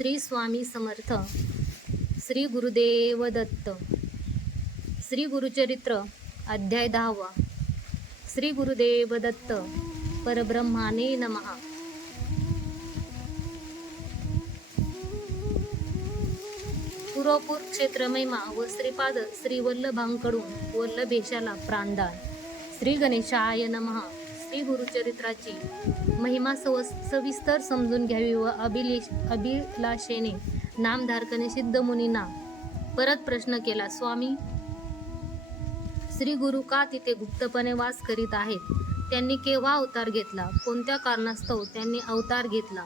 श्री स्वामी समर्थ. श्री गुरुदेव दत्त. श्री गुरुचरित्र अध्याय 10. श्री गुरुदेव दत्त परब्रह्माने नमः. पुरोपूर क्षेत्र महिमा व श्रीपाद श्री वल्लभांकडून वल्लभेशाला प्राणदान. श्री गणेशाय नमः. श्री गुरुचरित्राची महिमा सविस्तर समजून घ्यावी व अभिलाषेने नामधारकाने सिद्ध मुनींना परत प्रश्न केला. स्वामी, श्री गुरु का तिथे गुप्तपणे वास करीत आहेत? त्यांनी केव्हा अवतार घेतला? कोणत्या कारणास्तव त्यांनी अवतार घेतला?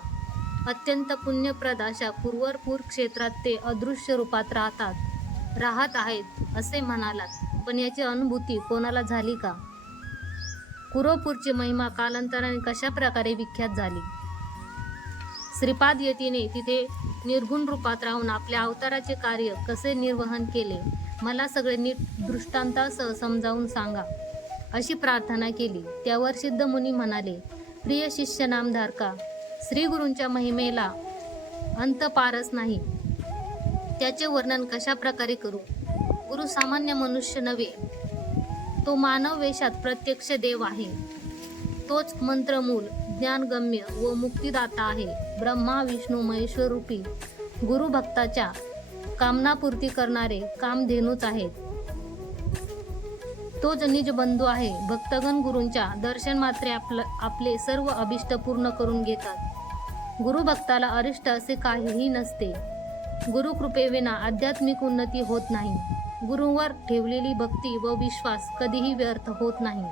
अत्यंत पुण्यप्रद अशा पूर्वपूर क्षेत्रात ते अदृश्य रूपात राहत आहेत असे म्हणालात, पण याची अनुभूती कोणाला झाली का? कुरोपूरची महिमा कालांतराने कशा प्रकारे विख्यात झाली? श्रीपाद यतीने तिथे निर्गुण रूपात राहून आपल्या अवताराचे कार्य कसे निर्वहन केले, मला सगळे नीट दृष्टांतासह समजावून सांगा, अशी प्रार्थना केली. त्यावर सिद्ध मुनी म्हणाले, प्रिय शिष्य नामधारका, श्री गुरूंच्या महिमेला अंत पारच नाही. त्याचे वर्णन कशा प्रकारे करू? गुरु सामान्य मनुष्य नव्हे, तो मानव वेशात प्रत्यक्ष देव आहे. तोच मंत्रमूल, ज्ञानगम्य व मुक्तिदाता आहे. ब्रह्मा विष्णू महेश्वर रूपी गुरु भक्ताच्या कामनापूर्ती करणारे कामधेनूच आहेत. तोच निज बंधू आहे. भक्तगण गुरूंच्या दर्शन मात्रे आपले सर्व अभिष्ट पूर्ण करून घेतात. गुरु भक्ताला अरिष्ट असे काहीही नसते. गुरु कृपेविना आध्यात्मिक उन्नती होत नाही. गुरुवर ठेवलेली भक्ती व विश्वास कधीही व्यर्थ होत नाही.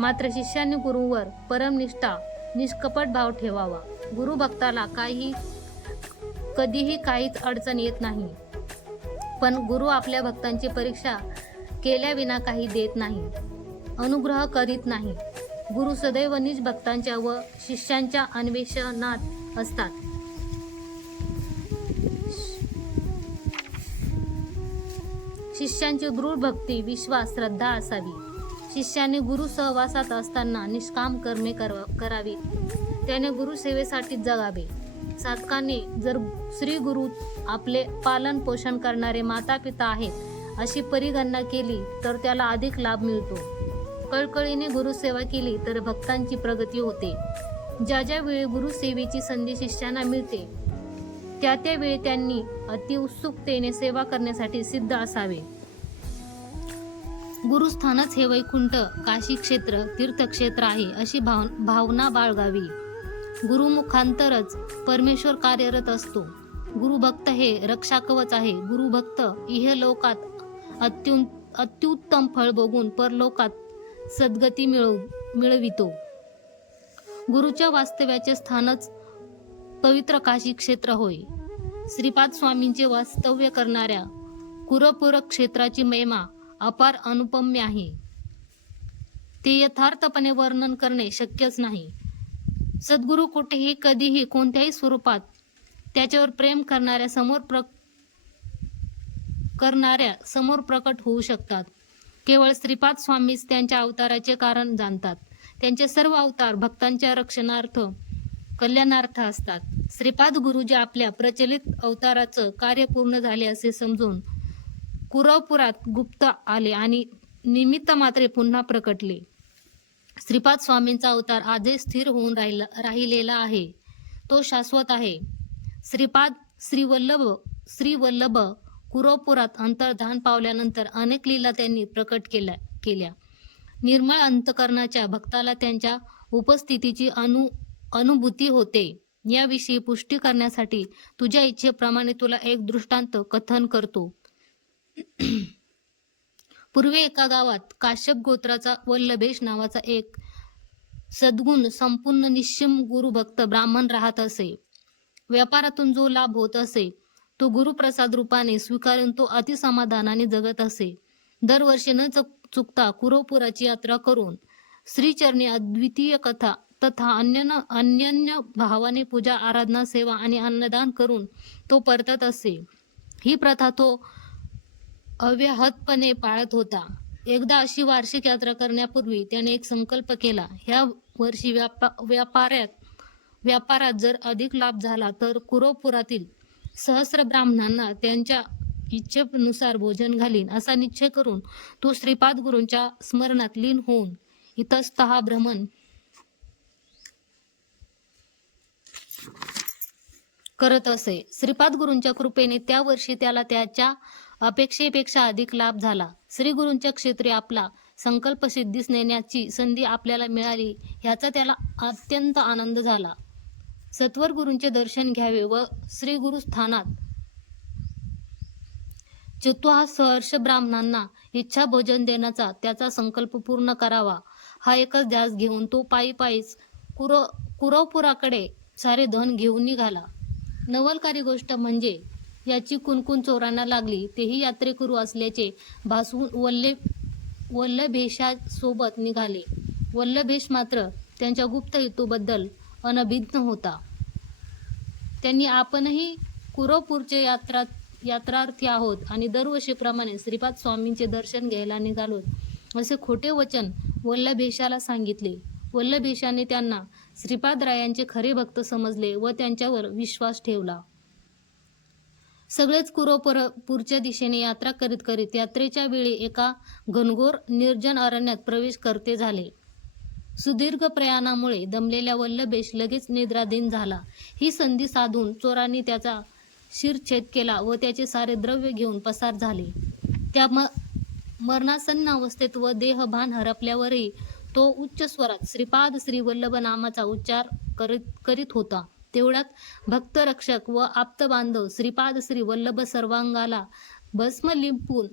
मात्र शिष्याने गुरुवर परमनिष्ठा निष्कपट भाव ठेवावा. गुरु भक्ताला कधीही काहीच अडचण येत नाही, पण गुरु आपल्या भक्तांची परीक्षा केल्याविना काही देत नाही, अनुग्रह करीत नाही. गुरु सदैव निज भक्तांच्या व शिष्यांच्या अन्वेषणात असतात. शिष्यांची दृढ भक्ती, विश्वास, श्रद्धा असावी. शिष्याने गुरु सहवासात असताना निष्काम कर्मे करावी. त्याने गुरु सेवेसाठी जगावे. साधकाने जर श्री गुरु आपले पालन पोषण करणारे माता पिता आहेत अशी परिगणना केली तर त्याला अधिक लाभ मिळतो. कळकळीने गुरुसेवा केली तर भक्तांची प्रगती होते. ज्या ज्या वेळी गुरुसेवेची संधी शिष्यांना मिळते त्या वेळी त्यांनी अतिउत्सुकतेने सेवा करण्यासाठी सिद्ध असावे. गुरुस्थानच हे वैकुंठ, काशी क्षेत्र, तीर्थक्षेत्र आहे अशी भावना बाळगावी. गुरुमुखांतरच परमेश्वर कार्यरत असतो. गुरुभक्त हे रक्षाकवच आहे. गुरुभक्त इहलोकात अत्युत्तम फळ बघून परलोकात सद्गती मिळवितो. गुरुच्या वास्तव्याचे स्थानच पवित्र काशी क्षेत्र होय. श्रीपाद स्वामींचे वास्तव्य करणाऱ्या कुरोपूर क्षेत्राची महिमा अपार अनुपम्य आहे. ते यथार्थपणे वर्णन करणे शक्यच नाही. सद्गुरू कुठेही कधीही कोणत्याही स्वरूपात त्याच्यावर प्रेम करणाऱ्या समोर प्रकट होऊ शकतात. केवळ श्रीपाद स्वामीच त्यांच्या अवताराचे कारण जाणतात. त्यांचे सर्व अवतार भक्तांच्या रक्षणार्थ, कल्याणार्थ असतात. श्रीपाद गुरुजी आपल्या प्रचलित अवताराचं कार्य पूर्ण झाले असे समजून कुरोपुरात गुप्त आले आणि निमित्त मात्रे पुन्हा प्रकटले. श्रीपाद स्वामींचा अवतार आजही स्थिर होऊन राहिलेला आहे. तो शाश्वत आहे. श्रीपाद श्री वल्लभ कुरोपुरात अंतर्धान पावल्यानंतर अनेक लीला त्यांनी प्रकट केल्या. निर्मळ अंतकरणाच्या भक्ताला त्यांच्या उपस्थितीची अनुभूती होते. याविषयी पुष्टी करण्यासाठी तुझ्या इच्छेप्रमाणे तुला एक दृष्टांत कथन करतो. पूर्वी एका गावात काश्यप गोत्राचा वल्लभेश नावाचा एक सद्गुण संपूर्ण निश्चिम गुरुभक्त ब्राह्मण राहत असे. व्यापारातून जो लाभ होत असे तो गुरुप्रसाद रूपाने स्वीकारून तो अतिसमाधानाने जगत असे. दरवर्षी न चुकता कुरोपुराची यात्रा करून श्रीचरणी अद्वितीय कथा तथा अन्य भावाने पूजा आराधना सेवा आणि अन्नदान करून तो परतत असे. ही प्रथा तो अव्याहतपणे पाळत होता. एकदा अशी वार्षिक यात्रा करण्यापूर्वी त्याने एक संकल्प केला. ह्या वर्षी व्यापारात जर अधिक लाभ झाला तर कुरोपुरातील सहस्र ब्राह्मणांना त्यांच्या इच्छेनुसार भोजन घालीन असा निश्चय करून तो श्रीपाद गुरूंच्या स्मरणात लीन होऊन इतस्तः भ्रमण करत असे. श्रीपाद गुरूंच्या कृपेने त्या वर्षी त्याला त्याच्या अपेक्षेपेक्षा अधिक लाभ झाला. श्री गुरूंच्या क्षेत्री आपला संकल्प सिद्धीस नेण्याची संधी आपल्याला मिळाली ह्याचा त्याला अत्यंत आनंद झाला. सत्वर गुरूंचे दर्शन घ्यावे व श्री गुरु स्थानात चतुःसहर्ष ब्राह्मणांना इच्छा भोजन देण्याचा त्याचा संकल्प पूर्ण करावा हा एकच ध्यास घेऊन तो पायी पायीच कुरवपुराकडे सारे धन घेऊन निघाला. नवलकारी गोष्ट म्हणजे याची कुणकुण चोरांना लागली. तेही यात्रेकरू असल्याचे भासवून वल्लभेशासोबत निघाले. वल्लभेश मात्र त्यांच्या गुप्त हेतूबद्दल अनभिज्ञ होता. त्यांनी आपणही कुरवपूरचे यात्रार्थी आहोत आणि दरवर्षीप्रमाणे श्रीपाद स्वामींचे दर्शन घ्यायला निघालोत असे खोटे वचन वल्लभेशाला सांगितले. वल्लभेशाने त्यांना श्रीपादरायांचे खरे भक्त समजले व त्यांच्यावर विश्वास ठेवला. सगळेच कुरवपूरच्या दिशेने यात्रा करीत करीत यात्रेच्या वेळी एका घनघोर निर्जन अरण्यात प्रवेश करते झाले. सुदीर्घ प्रयाणामुळे दमलेल्या वल्लभेश लगेच निद्राधीन झाला. ही संधी साधून चोरांनी त्याचा शिरच्छेद केला व त्याचे सारे द्रव्य घेऊन पसार झाले. त्या मरणासन्न अवस्थेत व देहभान हरपल्यावरही तो उच्च स्वरात श्रीपाद श्री वल्लभ नामाचा उच्चार करीत होता. तेवढ्यात भक्तरक्षक व आप्तबांधव श्रीपाद श्री वल्लभ सर्वांगाला भस्म लिंपून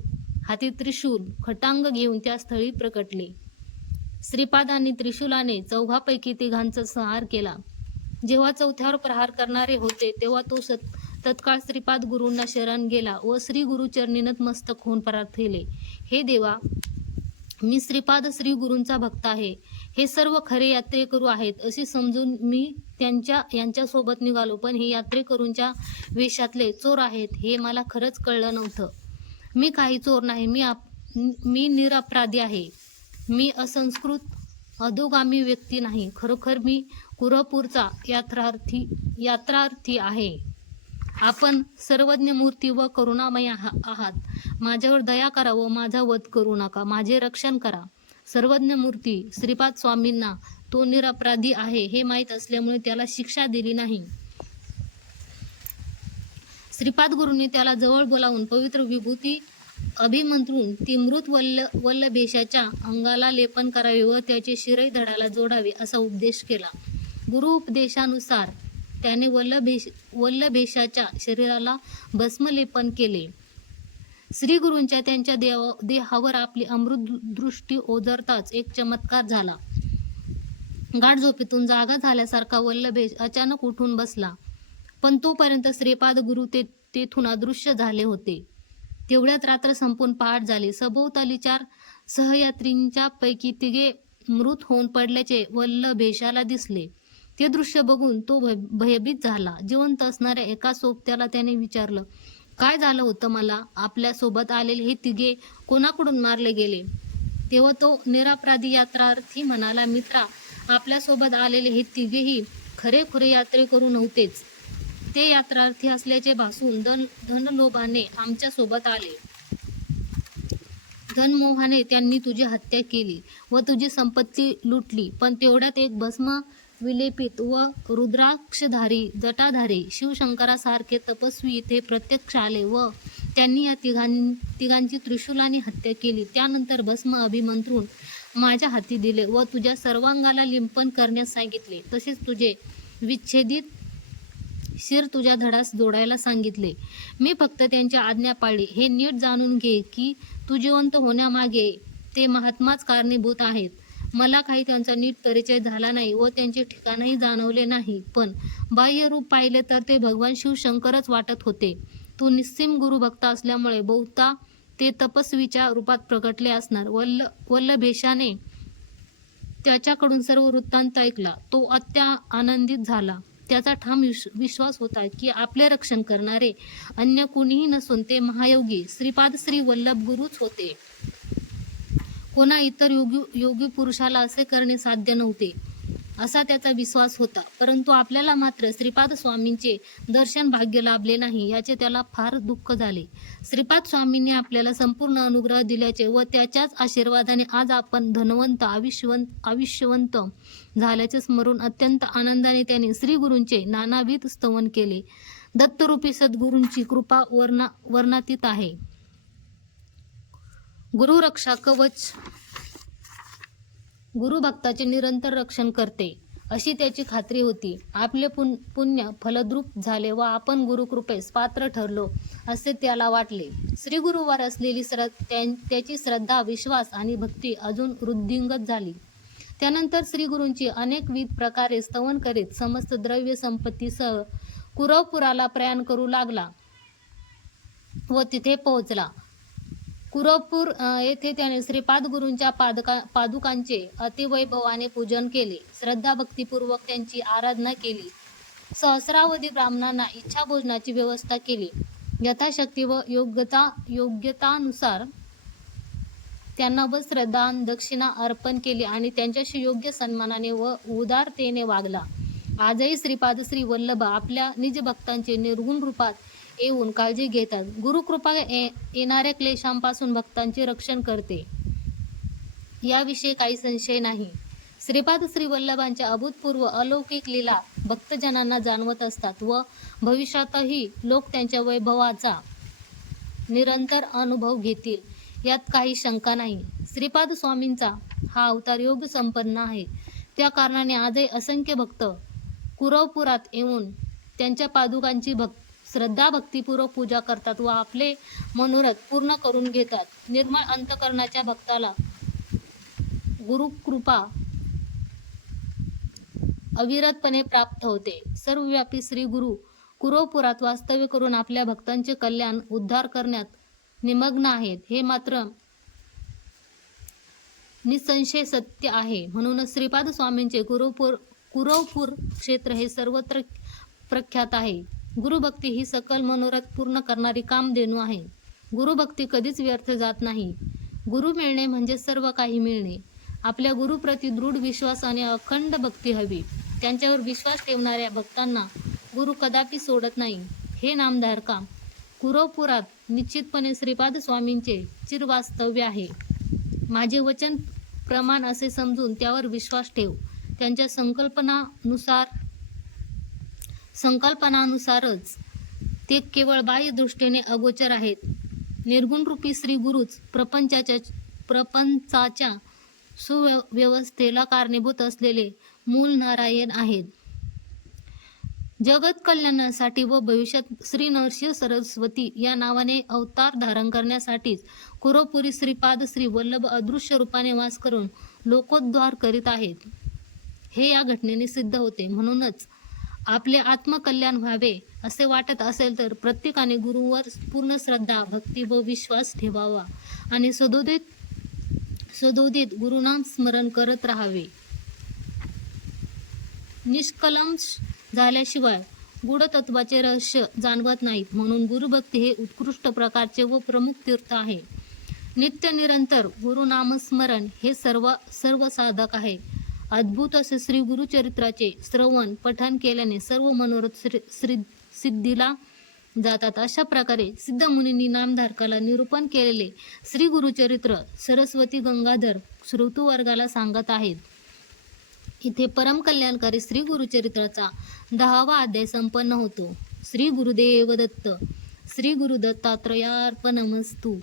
हाती त्रिशूल खटांग घेऊन त्या स्थळी प्रकटले. श्रीपादांनी त्रिशूलाने चौघापैकी तिघांचा संहार केला. जेव्हा चौथ्यावर प्रहार करणारे होते तेव्हा तो तत्काळ श्रीपाद गुरूंना शरण गेला व श्री गुरुचरणी नतमस्तक होऊन प्रार्थिले, हे देवा, मी श्रीपाद श्री गुरूंचा भक्त आहे. हे सर्व खरे यात्रेकरू आहेत असे समजून मी यांच्यासोबत निघालो, पण हे यात्रेकरूंच्या वेशातले चोर आहेत हे मला खरंच कळलं नव्हतं. मी काही चोर नाही, मी निरपराधी आहे. मी असंस्कृत अधोगामी व्यक्ती नाही. खरोखर मी कुरवपूरचा यात्रार्थी आहे. आपण सर्वज्ञ मूर्ती व करुणामय आहात. माझ्यावर दया करा व माझा वध करू नका. माझे रक्षण करा. सर्वज्ञ मूर्ती श्रीपाद स्वामींना तो निरपराधी आहे हे माहीत असल्यामुळे त्याला शिक्षा दिली नाही. श्रीपाद गुरूंनी त्याला जवळ बोलावून पवित्र विभूती अभिमंत्रून ती मृत वल्लभेशाच्या अंगाला लेपन करावे व त्याचे शिरही धडाला जोडावे असा उपदेश केला. गुरु उपदेशानुसार त्याने वल्लभेशाच्या शरीराला भस्मलेपन केले. श्री गुरूंच्या त्यांच्या देहावर आपली अमृत दृष्टी ओझरताच एक चमत्कार झाला. गाढ झोपेतून जागा झाल्यासारखा वल्लभेश अचानक उठून बसला, पण तोपर्यंत श्रीपाद गुरु तेथून अदृश्य झाले होते. तेवढ्यात रात्र संपून पहाट झाली. सभोवताली 4 सहयात्रींच्या पैकी 3 मृत होऊन पडल्याचे वल्लभेशाला दिसले. ते दृश्य बघून तो भयभीत झाला. जिवंत असणाऱ्या एका सोबत्याला त्याने विचारलं, काय झालं होतं मला? आपल्या सोबत आलेले हे 3 कोणाकडून मारले गेले? तेव्हा तो निरपराधी यात्रार्थी म्हणाला, मित्रा, आपल्यासोबत आलेले हे 3ही खरे यात्रेकरू नव्हतेच. ते यात्रार्थी असल्याचे भासून धनलोभाने आमच्या सोबत आले. धनमोहाने त्यांनी तुझी हत्या केली व तुझी संपत्ती लुटली. पण तेवढ्यात एक भस्म विलेपित व रुद्राक्षधारी जटाधारी शिवशंकरासारखे तपस्वी इथे प्रत्यक्ष आले व त्यांनी या तिघांची त्रिशूलाने हत्या केली. त्यानंतर भस्म अभिमंत्रून माझ्या हाती दिले व तुझ्या सर्वांगाला लिंपन करण्यास सांगितले. तसेच तुझे विच्छेदित शिर तुझ्या धडास जोडायला सांगितले. मी फक्त त्यांची आज्ञा पाळली. हे नीट जाणून घे की तू जिवंत होण्यामागे ते महात्माच कारणीभूत आहेत. मला काही त्यांचा नीट परिचय झाला नाही व त्यांचे ठिकाणही जाणवले नाही, पण बाह्य रूप पाहिले तर ते भगवान शिवशंकरच वाटत होते. तू निस्सीम गुरुभक्त असल्यामुळे बहुधा ते तपस्वीच्या रूपात प्रकटले असणार. वल्लभेशाने त्याच्याकडून सर्व वृत्तांत ऐकला. तो आनंदित झाला. त्याचा ठाम विश्वास होता की आपले रक्षण करणारे अन्य कुणीही नसून ते महायोगी श्रीपाद श्री वल्लभ गुरुच होते. कोणा इतर योगी पुरुषाला असे करणे साध्य नव्हते. असा त्याचा विश्वास होता. परंतु आपल्याला मात्र श्रीपाद स्वामींचे दर्शन भाग्य लाभले नाही, याचे त्याला फार दुःख झाले. श्रीपाद स्वामींनी आपल्याला संपूर्ण अनुग्रह दिल्याचे व त्याच्याच आशीर्वादाने आज आपण धनवंत आयुष्यवंत झाल्याचे स्मरून अत्यंत आनंदाने त्याने श्री गुरूंचे नानाविध स्तवन केले. दत्तरूपी सद्गुरूंची कृपा वर्णातीत आहे. गुरु रक्षा कवच गुरु भक्ताचे निरंतर रक्षण करते अशी त्याची खात्री होती. आपले पुण्य फलद्रूप झाले व आपण गुरुकृपेस पात्र ठरलो असे त्याला वाटले. श्री गुरुवार असलेली त्याची श्रद्धा, विश्वास आणि भक्ती अजून वृद्धिंगत झाली. त्यानंतर श्री गुरूंची अनेकविध प्रकारे स्तवन करीत समस्त द्रव्य संपत्तीसह कुरवपुराला प्रयाण करू लागला व तिथे पोहोचला. कुरवपूर येथे त्याने श्रीपाद गुरूंच्या पादुकांचे अतिवैभवाने पूजन केले. श्रद्धा भक्तिपूर्वक त्यांची आराधना केली. सहस्रावधी ब्राह्मणांना इच्छा भोजनाची व्यवस्था केली. यथाशक्ती व योग्यतानुसार त्यांना व श्रद्धान दक्षिणा अर्पण केली आणि त्यांच्याशी योग्य सन्मानाने व उदारतेने वागला. आजही श्रीपाद श्री वल्लभ आपल्या निज भक्तांचे निर्गुण रूपात येऊन काळजी घेतात. गुरुकृपा येणाऱ्या क्लेशांपासून भक्तांचे रक्षण करते याविषयी काही संशय नाही. श्रीपाद श्री वल्लभांच्या अभूतपूर्व अलौकिक लीला भक्तजनांना जाणवत असतात व भविष्यातही लोक त्यांच्या वैभवाचा निरंतर अनुभव घेतील यात काही शंका नाही. श्रीपाद स्वामींचा हा अवतार योग संपन्न आहे. त्या कारणाने आजही असंख्य भक्त कुरवपुरात येऊन त्यांच्या पादुकांची श्रद्धा भक्तिपूर्वक पूजा करतात व आपले मनोरथ पूर्ण करून घेतात. निर्मळ अंतकरणाच्या भक्ताला गुरुकृपा अविरतपणे प्राप्त होते. सर्वव्यापी श्री गुरु कुरवपुरात वास्तव्य करून आपल्या भक्तांचे कल्याण उद्धार करण्यात निमग्न आहेत हे मात्र निसंशय सत्य आहे. म्हणूनच श्रीपाद स्वामींचे कुरवपूर क्षेत्र हे सर्वत्र प्रख्यात आहे. गुरुभक्ती ही सकल मनोरथ पूर्ण करणारी कामधेनू आहे. गुरुभक्ती कधीच व्यर्थ जात नाही. गुरु मिळणे म्हणजे सर्व काही मिळणे. आपल्या गुरुप्रती दृढ विश्वास आणि अखंड भक्ती हवी. त्यांच्यावर विश्वास ठेवणाऱ्या भक्तांना गुरु कदापि सोडत नाही. हे नामधारका, कुरवपुरात निश्चितपणे श्रीपाद स्वामींचे चिरवास्तव्य आहे. माझे वचन प्रमाण असे समजून त्यावर विश्वास ठेव. त्यांच्या संकल्पनानुसारच ते केवळ बाह्य दृष्टीने अगोचर आहेत. निर्गुणरूपी श्री गुरुच प्रपंचाच्या सुव्यवस्थेला कारणीभूत असलेले मूल नारायण आहेत. जगत कल्याणासाठी व भविष्यात श्री नरसिंह सरस्वती या नावाने अवतार धारण करण्यासाठीच कुरवपुरी श्रीपाद श्री वल्लभ अदृश्य रूपाने वास करून लोकोद्धार करीत आहेत हे या घटनेने सिद्ध होते. म्हणूनच आपले आत्मकल्याण व्हावे असे वाटत असेल तर प्रत्येकाने गुरुवर पूर्ण श्रद्धा, भक्ती व विश्वास ठेवावा आणि सदोदित गुरुनाम स्मरण करत राहावे. निष्कलंश झाल्याशिवाय गूढतत्वाचे रहस्य जाणवत नाहीत. म्हणून गुरुभक्ती हे उत्कृष्ट प्रकारचे व प्रमुख तीर्थ आहे. नित्य निरंतर गुरुनामस्मरण हे सर्व साधक आहे. अद्भुत असे श्री गुरुचरित्राचे श्रवण पठण केल्याने सर्व मनोरथ सिद्धीला जातात. अशा प्रकारे सिद्ध मुनींनी नामधारकाला निरूपण केलेले श्री गुरुचरित्र सरस्वती गंगाधर श्रोतृवर्गाला सांगत आहेत. इथे परम कल्याणकारी श्री गुरुचरित्राचा 10वा अध्याय संपन्न होतो. श्री गुरुदेव दत्त. श्री गुरु दत्तात्रयार्पणमस्तु.